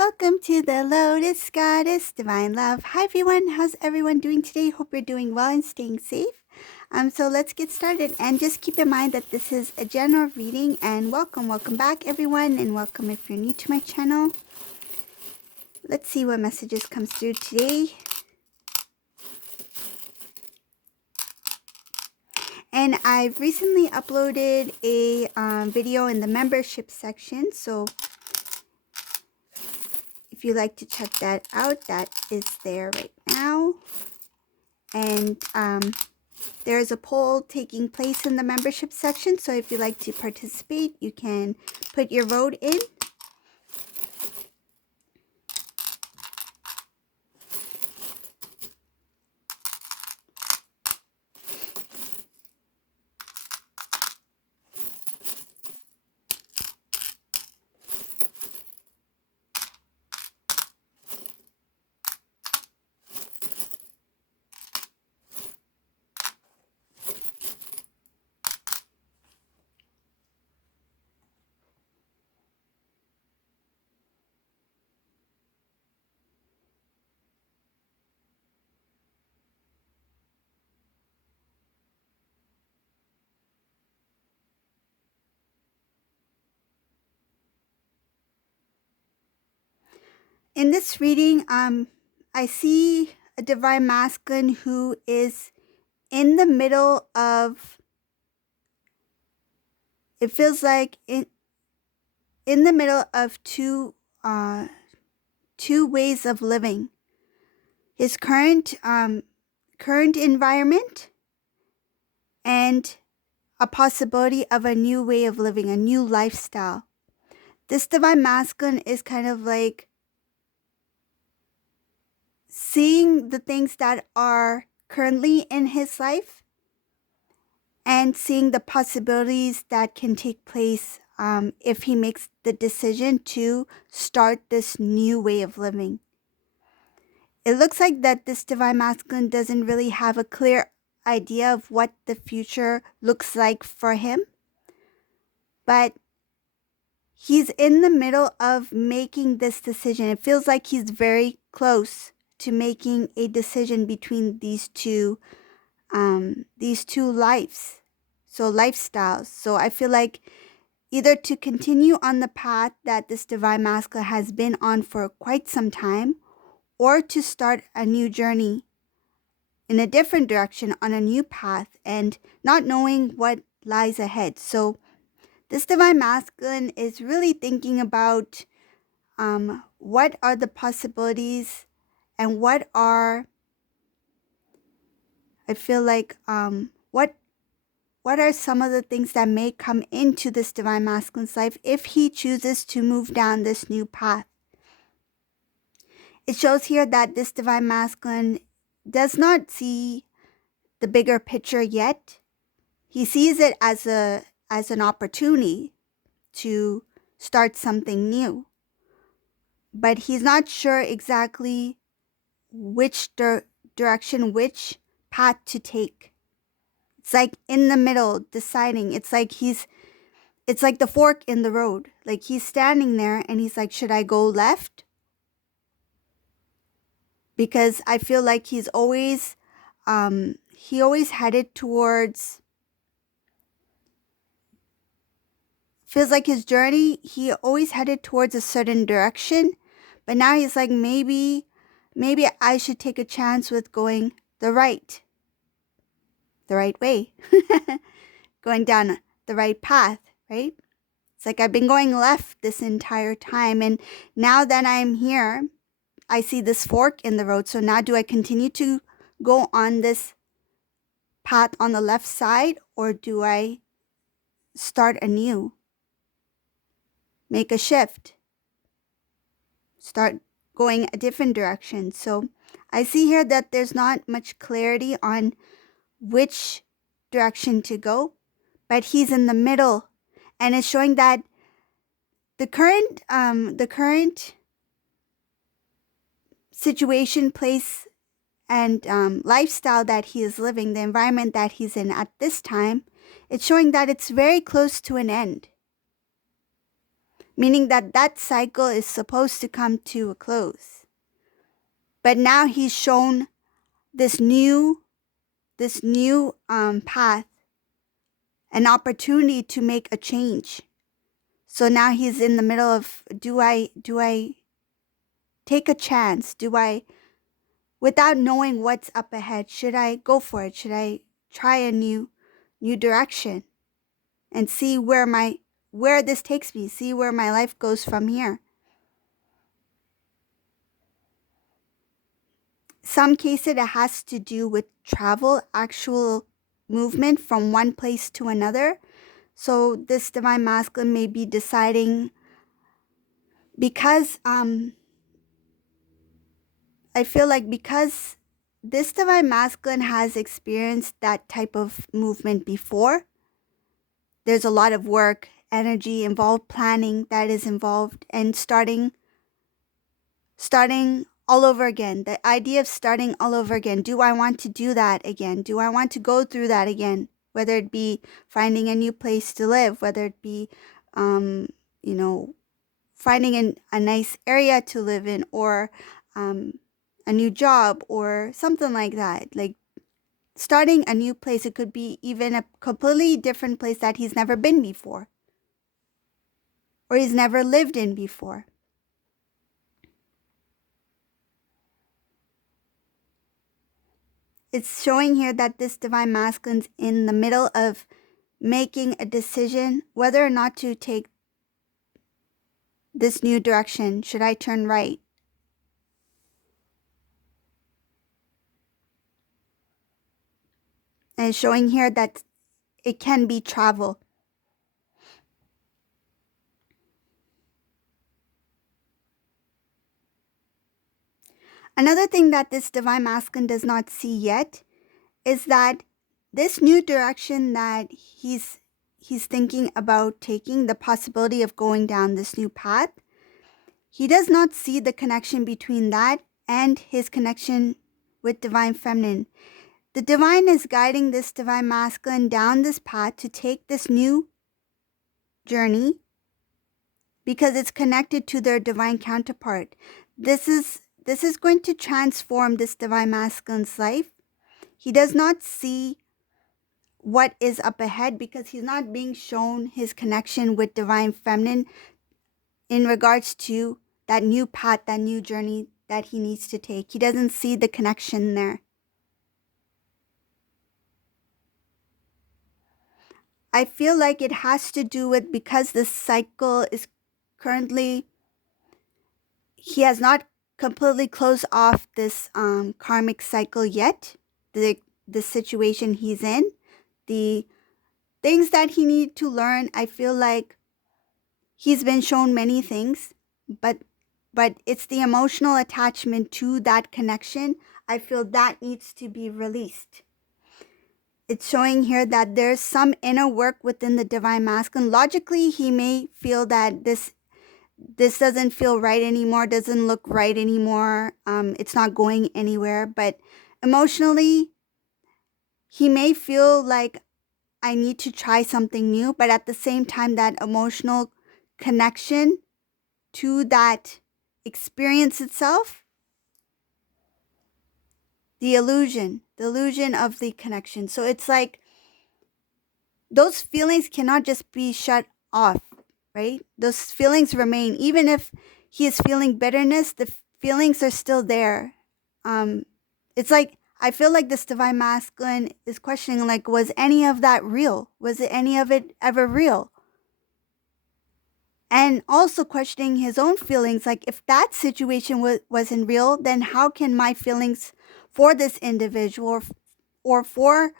Welcome to the Lotus Goddess Divine Love. Hi everyone, how's everyone doing today? Hope you're doing well and staying safe. So let's get started, and just keep in mind that this is a general reading. And welcome back everyone, and welcome if you're new to my channel. Let's see what messages comes through today. And I've recently uploaded a video in the membership section, so if you'd like to check that out, that is there right now. And there's a poll taking place in the membership section, so if you'd like to participate, you can put your vote in. In this reading, I see a divine masculine who is in the middle of, it feels like in the middle of two ways of living. His current environment and a possibility of a new way of living, a new lifestyle. This divine masculine is kind of like seeing the things that are currently in his life and seeing the possibilities that can take place if he makes the decision to start this new way of living. It looks like that this divine masculine doesn't really have a clear idea of what the future looks like for him, but he's in the middle of making this decision. It feels like he's very close to making a decision between these two lives, so lifestyles. So I feel like either to continue on the path that this divine masculine has been on for quite some time, or to start a new journey in a different direction on a new path and not knowing what lies ahead. So this divine masculine is really thinking about what are the possibilities and what are, I feel like, what are some of the things that may come into this divine masculine's life if he chooses to move down this new path. It shows here that this divine masculine does not see the bigger picture yet. He sees it as an opportunity to start something new, but he's not sure exactly which direction, which path to take. It's like in the middle, deciding. It's like the fork in the road. Like he's standing there and he's like, should I go left? Because I feel like he always headed towards, feels like his journey, he always headed towards a certain direction, but now he's like, maybe I should take a chance with going the right way, going down the right path, right? It's like I've been going left this entire time, and now that I'm here, I see this fork in the road. So now do I continue to go on this path on the left side, or do I start anew? Make a shift. Start going a different direction. So I see here that there's not much clarity on which direction to go, but he's in the middle, and it's showing that the current situation, place, and lifestyle that he is living, the environment that he's in at this time, it's showing that it's very close to an end. meaning that that cycle is supposed to come to a close. But now he's shown this new path, an opportunity to make a change. So now he's in the middle of, do I take a chance? Without knowing what's up ahead, should I go for it? Should I try a new direction and see where this takes me, see where my life goes from here? Some cases it has to do with travel, actual movement from one place to another. So this divine masculine may be deciding, because I feel like because this divine masculine has experienced that type of movement before, there's a lot of work, energy involved, planning that is involved, and starting all over again. The idea of starting all over again. Do I want to do that again? Do I want to go through that again? Whether it be finding a new place to live, whether it be, finding a nice area to live in, or a new job, or something like that. Like starting a new place. It could be even a completely different place that he's never been before, or he's never lived in before. It's showing here that this divine masculine's in the middle of making a decision whether or not to take this new direction. Should I turn right? And it's showing here that it can be travel. Another thing that this divine masculine does not see yet is that this new direction that he's thinking about taking, the possibility of going down this new path, he does not see the connection between that and his connection with divine feminine. The divine is guiding this divine masculine down this path to take this new journey because it's connected to their divine counterpart. This is going to transform this divine masculine's life. He does not see what is up ahead because he's not being shown his connection with divine feminine in regards to that new path, that new journey that he needs to take. He doesn't see the connection there. I feel like it has to do with, because this cycle is currently, he has not completely closed off this karmic cycle yet, the situation he's in, the things that he needs to learn. I feel like he's been shown many things, but it's the emotional attachment to that connection. I feel that needs to be released. It's showing here that there's some inner work within the divine masculine. Logically, he may feel that this doesn't feel right anymore, doesn't look right anymore. It's not going anywhere. But emotionally, he may feel like, I need to try something new. But at the same time, that emotional connection to that experience itself, the illusion of the connection. So it's like those feelings cannot just be shut off, right? Those feelings remain. Even if he is feeling bitterness, the feelings are still there. It's like, I feel like this divine masculine is questioning, like, was any of that real? Was it any of it ever real? And also questioning his own feelings, like, if that situation wasn't real, then how can my feelings for this individual or for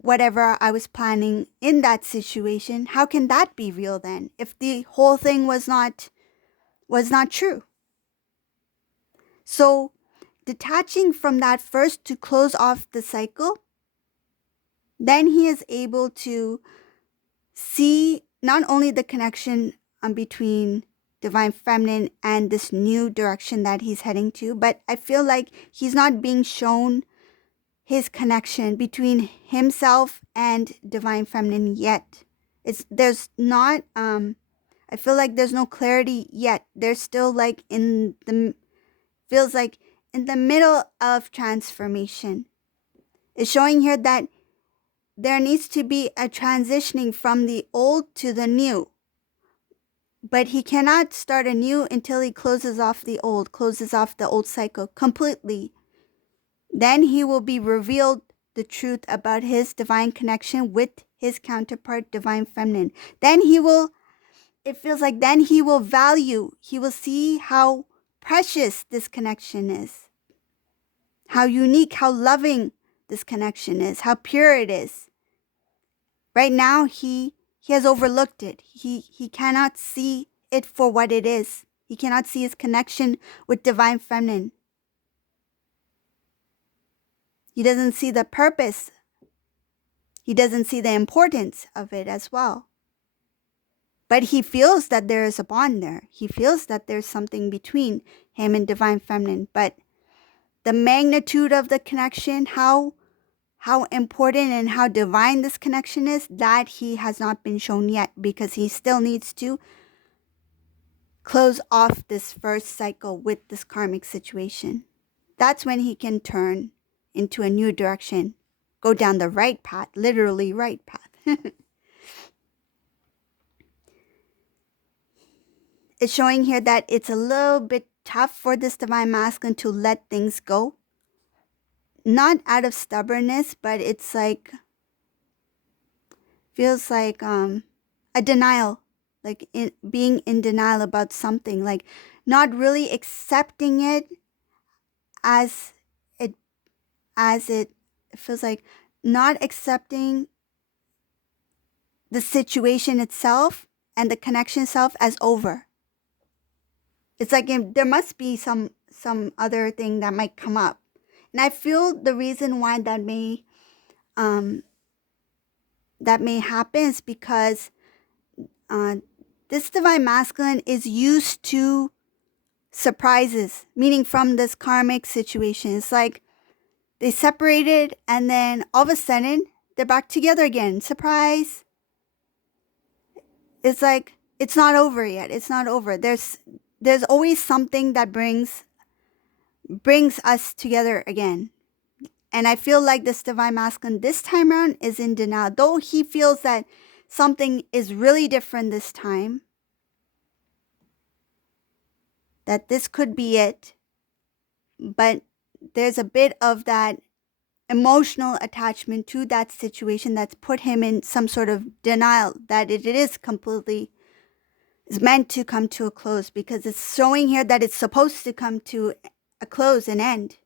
whatever I was planning in that situation, how can that be real then, if the whole thing was not true? So detaching from that first to close off the cycle, then he is able to see not only the connection between divine feminine and this new direction that he's heading to, but I feel like he's not being shown his connection between himself and divine feminine yet. There's not I feel like there's no clarity yet. They're still like feels like in the middle of transformation. It's showing here that there needs to be a transitioning from the old to the new. But he cannot start anew until he closes off the old cycle completely. Then he will be revealed the truth about his divine connection with his counterpart, divine feminine. Then it feels like then he will see how precious this connection is, how unique, how loving this connection is, how pure it is. Right now, he has overlooked it. He cannot see it for what it is. He cannot see his connection with divine feminine. He doesn't see the purpose. He doesn't see the importance of it as well. But he feels that there is a bond there. He feels that there's something between him and divine feminine. But the magnitude of the connection, how important and how divine this connection is, that he has not been shown yet, because he still needs to close off this first cycle with this karmic situation. That's when he can turn into a new direction, go down the right path, literally right path. It's showing here that it's a little bit tough for this divine masculine to let things go. Not out of stubbornness, but it's like, feels like a denial, like being in denial about something, like not really accepting it as it feels like, not accepting the situation itself and the connection itself as over. It's like there must be some other thing that might come up. And I feel the reason why that may happen is because this divine masculine is used to surprises, meaning from this karmic situation. It's like they separated and then all of a sudden they're back together again. Surprise. It's like, it's not over yet. It's not over. There's always something that brings us together again. And I feel like this divine masculine this time around is in denial. Though he feels that something is really different this time, that this could be it, but there's a bit of that emotional attachment to that situation that's put him in some sort of denial that it is meant to come to a close, because it's showing here that it's supposed to come to a close and end,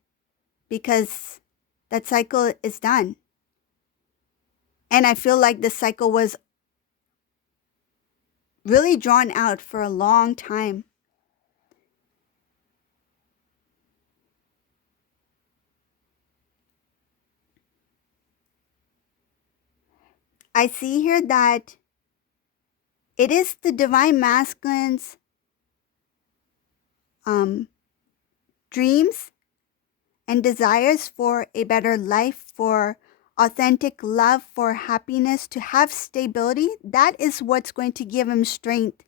because that cycle is done. And I feel like this cycle was really drawn out for a long time. I see here that it is the divine masculine's dreams and desires for a better life, for authentic love, for happiness, to have stability. That is what's going to give him strength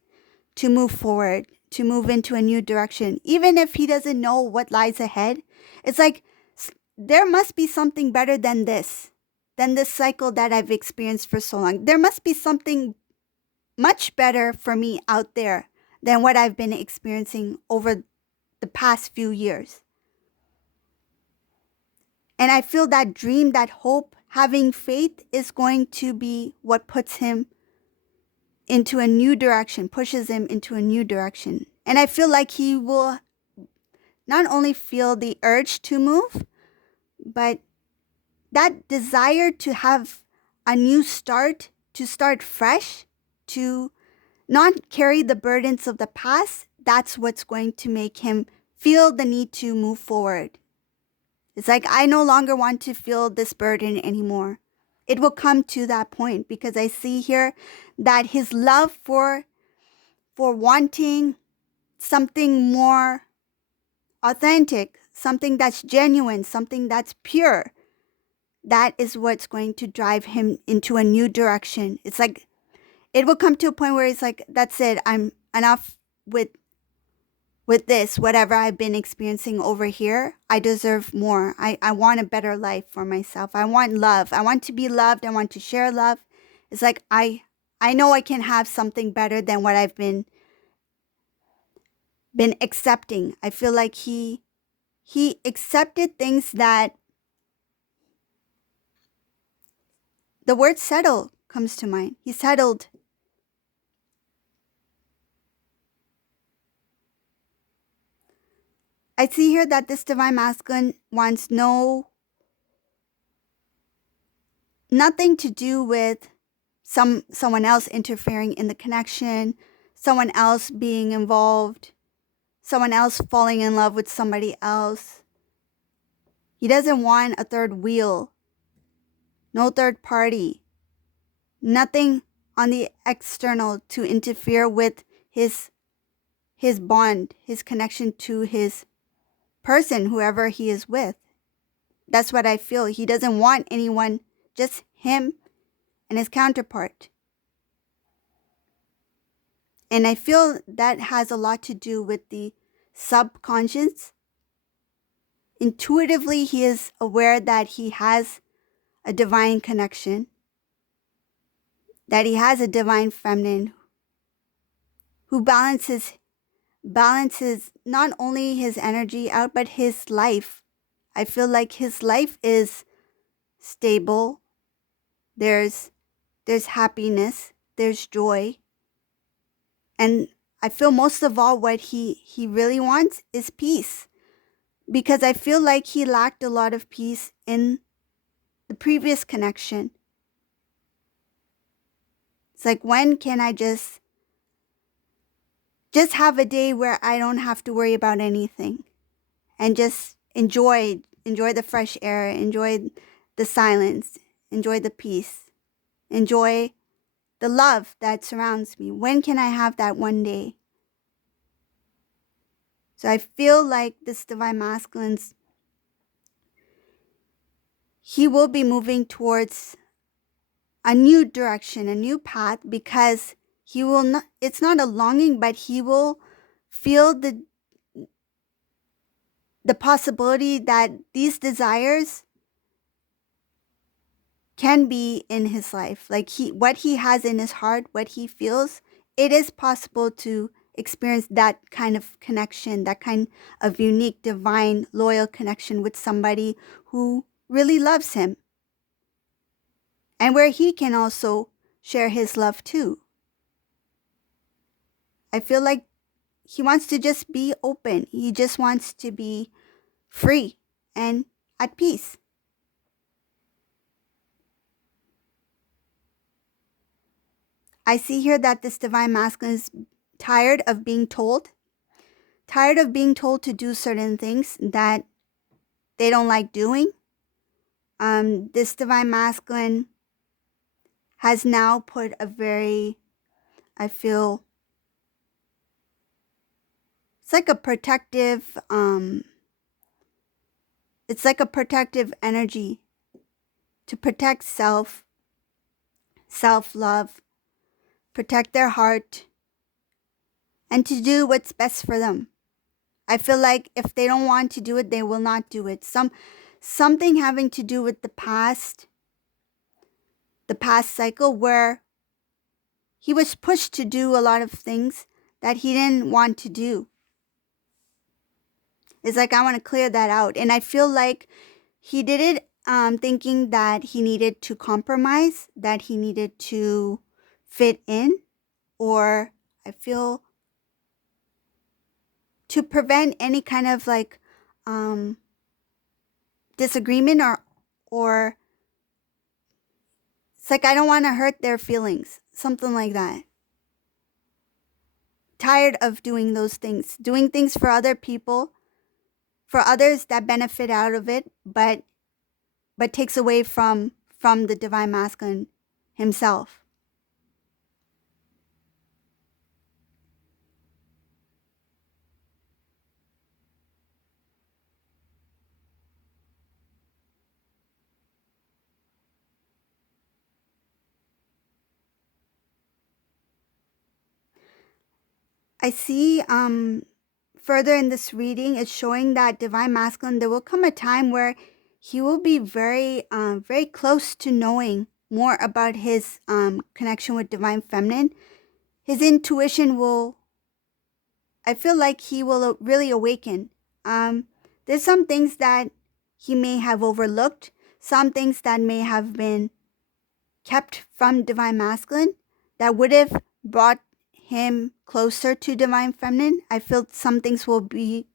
to move forward, to move into a new direction. Even if he doesn't know what lies ahead, it's like there must be something better than this cycle that I've experienced for so long. There must be something much better for me out there than what I've been experiencing over the past few years. And I feel that dream, that hope, having faith is going to be what puts him into a new direction, pushes him into a new direction. And I feel like he will not only feel the urge to move, but that desire to have a new start, to start fresh, to not carry the burdens of the past, that's what's going to make him feel the need to move forward. It's like, I no longer want to feel this burden anymore. It will come to that point, because I see here that his love for wanting something more authentic, something that's genuine, something that's pure, that is what's going to drive him into a new direction. It's like it will come to a point where it's like, that's it. I'm enough with this, whatever I've been experiencing over here. I deserve more. I want a better life for myself. I want love. I want to be loved. I want to share love. It's like I know I can have something better than what I've been accepting. I feel like he accepted things that the word settle comes to mind. He settled. I see here that this divine masculine wants nothing to do with someone else interfering in the connection, someone else being involved, someone else falling in love with somebody else. He doesn't want a third wheel, no third party, nothing on the external to interfere with his bond, his connection to his person, whoever he is with. That's what I feel. He doesn't want anyone, just him and his counterpart. And I feel that has a lot to do with the subconscious. Intuitively, he is aware that he has a divine connection, that he has a divine feminine who balances not only his energy out, but his life. I feel like his life is stable. There's happiness, there's joy. And I feel most of all what he really wants is peace. Because I feel like he lacked a lot of peace in the previous connection. It's like, when can I just have a day where I don't have to worry about anything and just enjoy the fresh air, enjoy the silence, enjoy the peace, enjoy the love that surrounds me? When can I have that one day? So I feel like this divine masculine's, he will be moving towards a new direction, a new path, because he will not, it's not a longing, but he will feel the possibility that these desires can be in his life. Like what he has in his heart, what he feels, it is possible to experience that kind of connection, that kind of unique, divine, loyal connection with somebody who really loves him, and where he can also share his love too. I feel like he wants to just be open. He just wants to be free and at peace. I see here that this divine masculine is tired of being told to do certain things that they don't like doing. This divine masculine has now put a very, I feel, it's like a protective, energy to protect self-love, protect their heart, and to do what's best for them. I feel like if they don't want to do it, they will not do it. Something having to do with the past cycle, where he was pushed to do a lot of things that he didn't want to do. It's like, I want to clear that out. And I feel like he did it thinking that he needed to compromise, that he needed to fit in, or I feel to prevent any kind of like disagreement, or it's like, I don't want to hurt their feelings, something like that. Tired of doing those things, doing things for other people, for others that benefit out of it, but takes away from the divine masculine himself. I see further in this reading, it's showing that divine masculine, there will come a time where he will be very close to knowing more about his connection with divine feminine. His intuition will, I feel like he will really awaken. There's some things that he may have overlooked, some things that may have been kept from divine masculine that would have brought him closer to divine feminine. I feel some things will be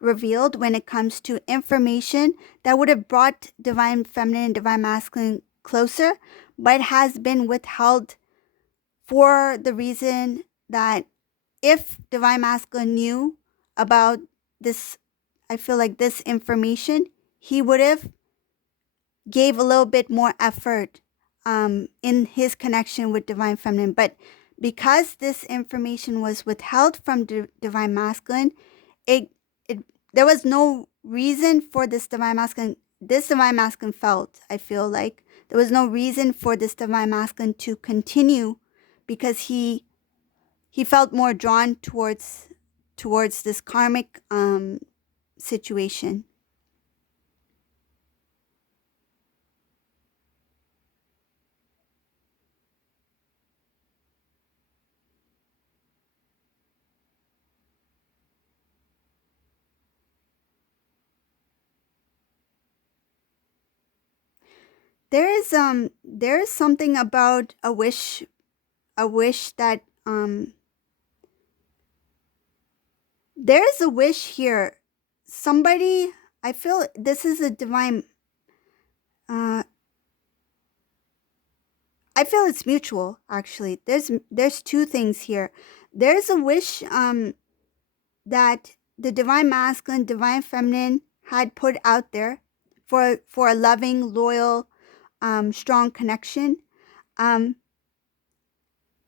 revealed when it comes to information that would have brought divine feminine and divine masculine closer, but has been withheld for the reason that if divine masculine knew about this, I feel like this information, he would have gave a little bit more effort in his connection with divine feminine. But because this information was withheld from divine masculine, it there was no reason for this divine masculine. This divine masculine felt, I feel like there was no reason for this divine masculine to continue, because he felt more drawn towards this karmic situation. There is something about a wish that there is a wish here. Somebody, I feel this is a divine, I feel it's mutual actually. There's two things here. There's a wish that the divine masculine, divine feminine had put out there for a loving, loyal, strong connection.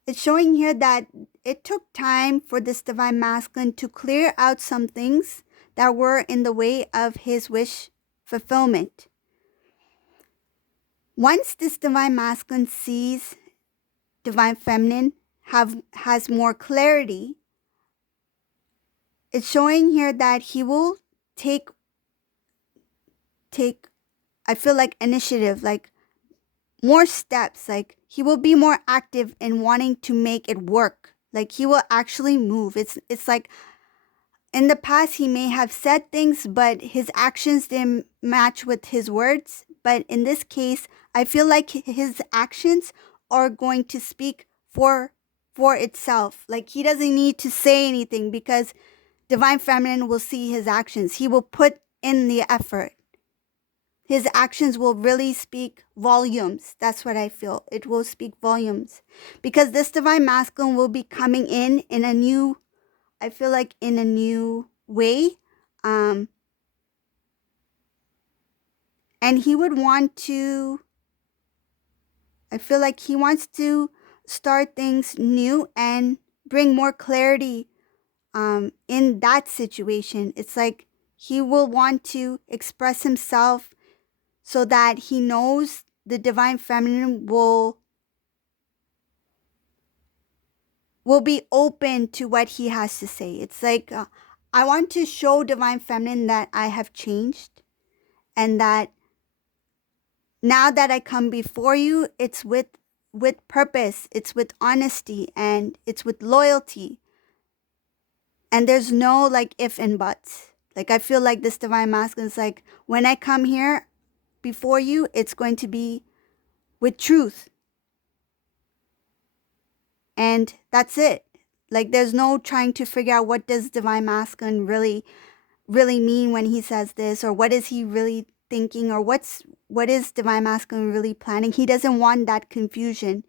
It's showing here that it took time for this divine masculine to clear out some things that were in the way of his wish fulfillment. Once this divine masculine sees divine feminine has more clarity, it's showing here that he will take I feel like initiative, like more steps, like he will be more active in wanting to make it work. Like he will actually move. It's like in the past he may have said things, but his actions didn't match with his words. But in this case, I feel like his actions are going to speak for itself. Like he doesn't need to say anything, because divine feminine will see his actions. He will put in the effort. His actions will really speak volumes. That's what I feel. It will speak volumes. Because this divine masculine will be coming in a new, I feel like in a new way. And he would want to, I feel like he wants to start things new and bring more clarity in that situation. It's like he will want to express himself so that he knows the divine feminine will be open to what he has to say. It's like, I want to show divine feminine that I have changed, and that now that I come before you, it's with purpose, it's with honesty, and it's with loyalty. And there's no like if and buts. Like I feel like this divine masculine is like, when I come here before you, it's going to be with truth. And that's it. Like there's no trying to figure out what does divine masculine really mean when he says this, or what is he really thinking, or what is divine masculine really planning. He doesn't want that confusion.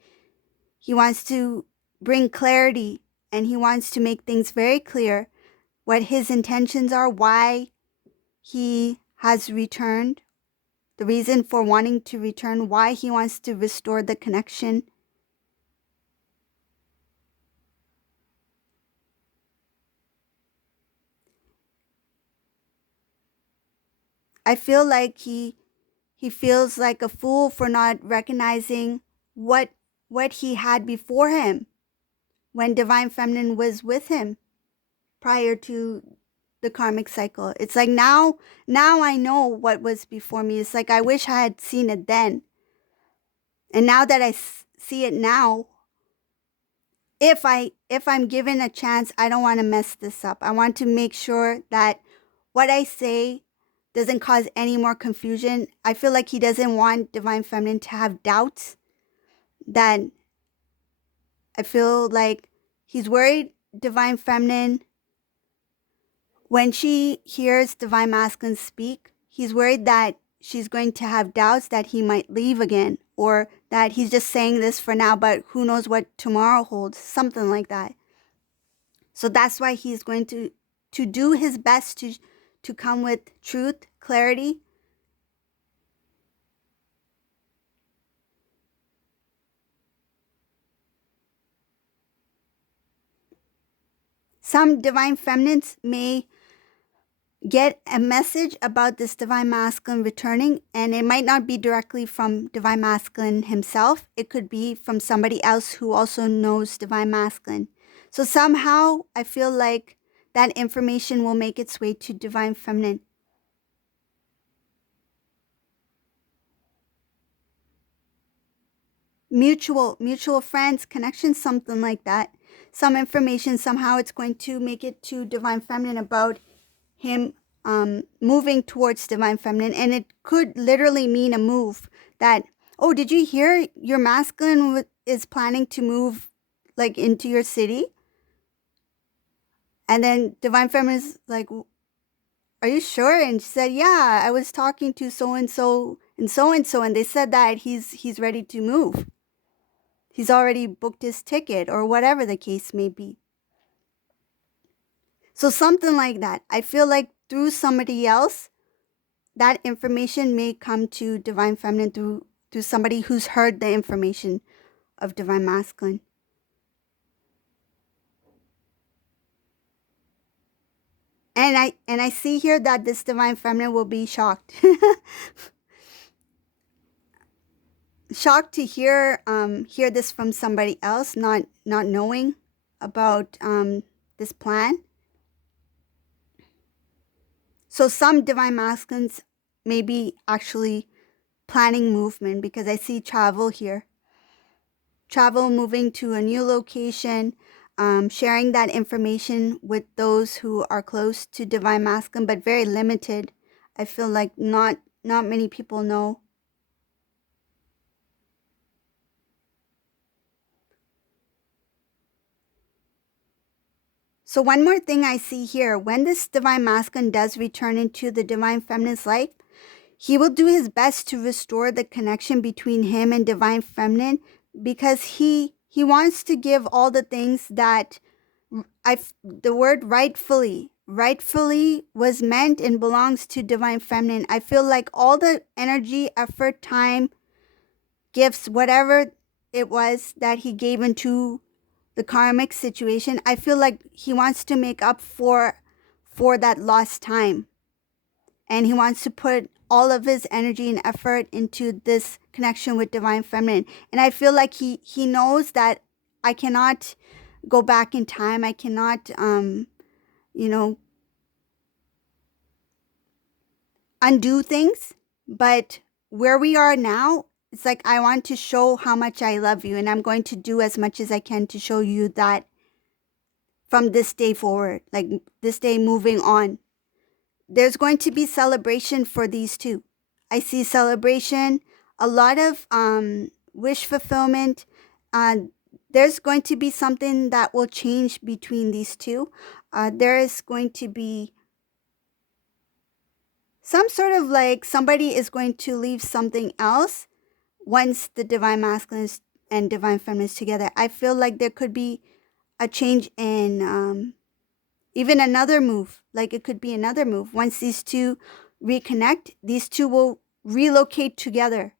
He wants to bring clarity, and he wants to make things very clear what his intentions are, why he has returned, the reason for wanting to return, why he wants to restore the connection. I feel like he feels like a fool for not recognizing what he had before him when divine feminine was with him. prior to the karmic cycle. It's like now I know what was before me. It's like I wish I had seen it then. And now that I see it now, if I'm given a chance, I don't want to mess this up. I want to make sure that what I say doesn't cause any more confusion. I feel like he doesn't want Divine Feminine to have doubts. That I feel like he's worried Divine Feminine, when she hears Divine Masculine speak, he's worried that she's going to have doubts that he might leave again, or that he's just saying this for now, but who knows what tomorrow holds, something like that. So that's why he's going to do his best to come with truth, clarity. Some Divine Feminines may get a message about this Divine Masculine returning, and it might not be directly from Divine Masculine himself. It could be from somebody else who also knows Divine Masculine. So somehow I feel like that information will make its way to Divine Feminine. Mutual friends, connections, something like that. Some information, somehow it's going to make it to Divine Feminine about him moving towards Divine Feminine. And it could literally mean a move that, oh, did you hear your masculine is planning to move like into your city? And then Divine Feminine is like, are you sure? And she said, yeah, I was talking to so-and-so and so-and-so, and they said that he's ready to move. He's already booked his ticket, or whatever the case may be. So something like that. I feel like through somebody else, that information may come to Divine Feminine through somebody who's heard the information of Divine Masculine. And I see here that this Divine Feminine will be shocked. Shocked to hear this from somebody else, not knowing about this plan. So some Divine Masculines may be actually planning movement, because I see travel here. Travel, moving to a new location, sharing that information with those who are close to Divine Masculine, but very limited. I feel like not many people know. So one more thing I see here, when this Divine Masculine does return into the Divine Feminine's life, he will do his best to restore the connection between him and Divine Feminine, because he wants to give all the things that the word rightfully was meant and belongs to Divine Feminine. I feel like all the energy, effort, time, gifts, whatever it was that he gave into the karmic situation, I feel like he wants to make up for that lost time. And he wants to put all of his energy and effort into this connection with Divine Feminine. And I feel like he knows that I cannot go back in time. I cannot, undo things. But where we are now, it's like I want to show how much I love you, and I'm going to do as much as I can to show you that from this day forward, like this day moving on. There's going to be celebration for these two. I see celebration, a lot of wish fulfillment. There's going to be something that will change between these two. There is going to be some sort of like somebody is going to leave something else once the Divine Masculine and Divine Feminine is together. I feel like there could be a change in even another move. Like it could be another move. Once these two reconnect, these two will relocate together.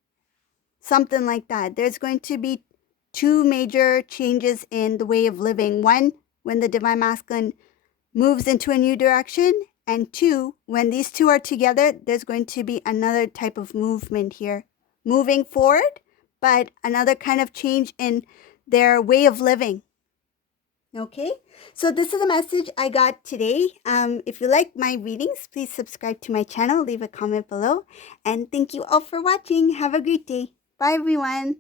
Something like that. There's going to be two major changes in the way of living. One, when the Divine Masculine moves into a new direction. And two, when these two are together, there's going to be another type of movement here. Moving forward, but another kind of change in their way of living. Okay, so this is a message I got today. If you like my readings, please subscribe to my channel, leave a comment below, and thank you all for watching. Have a great day. Bye, everyone.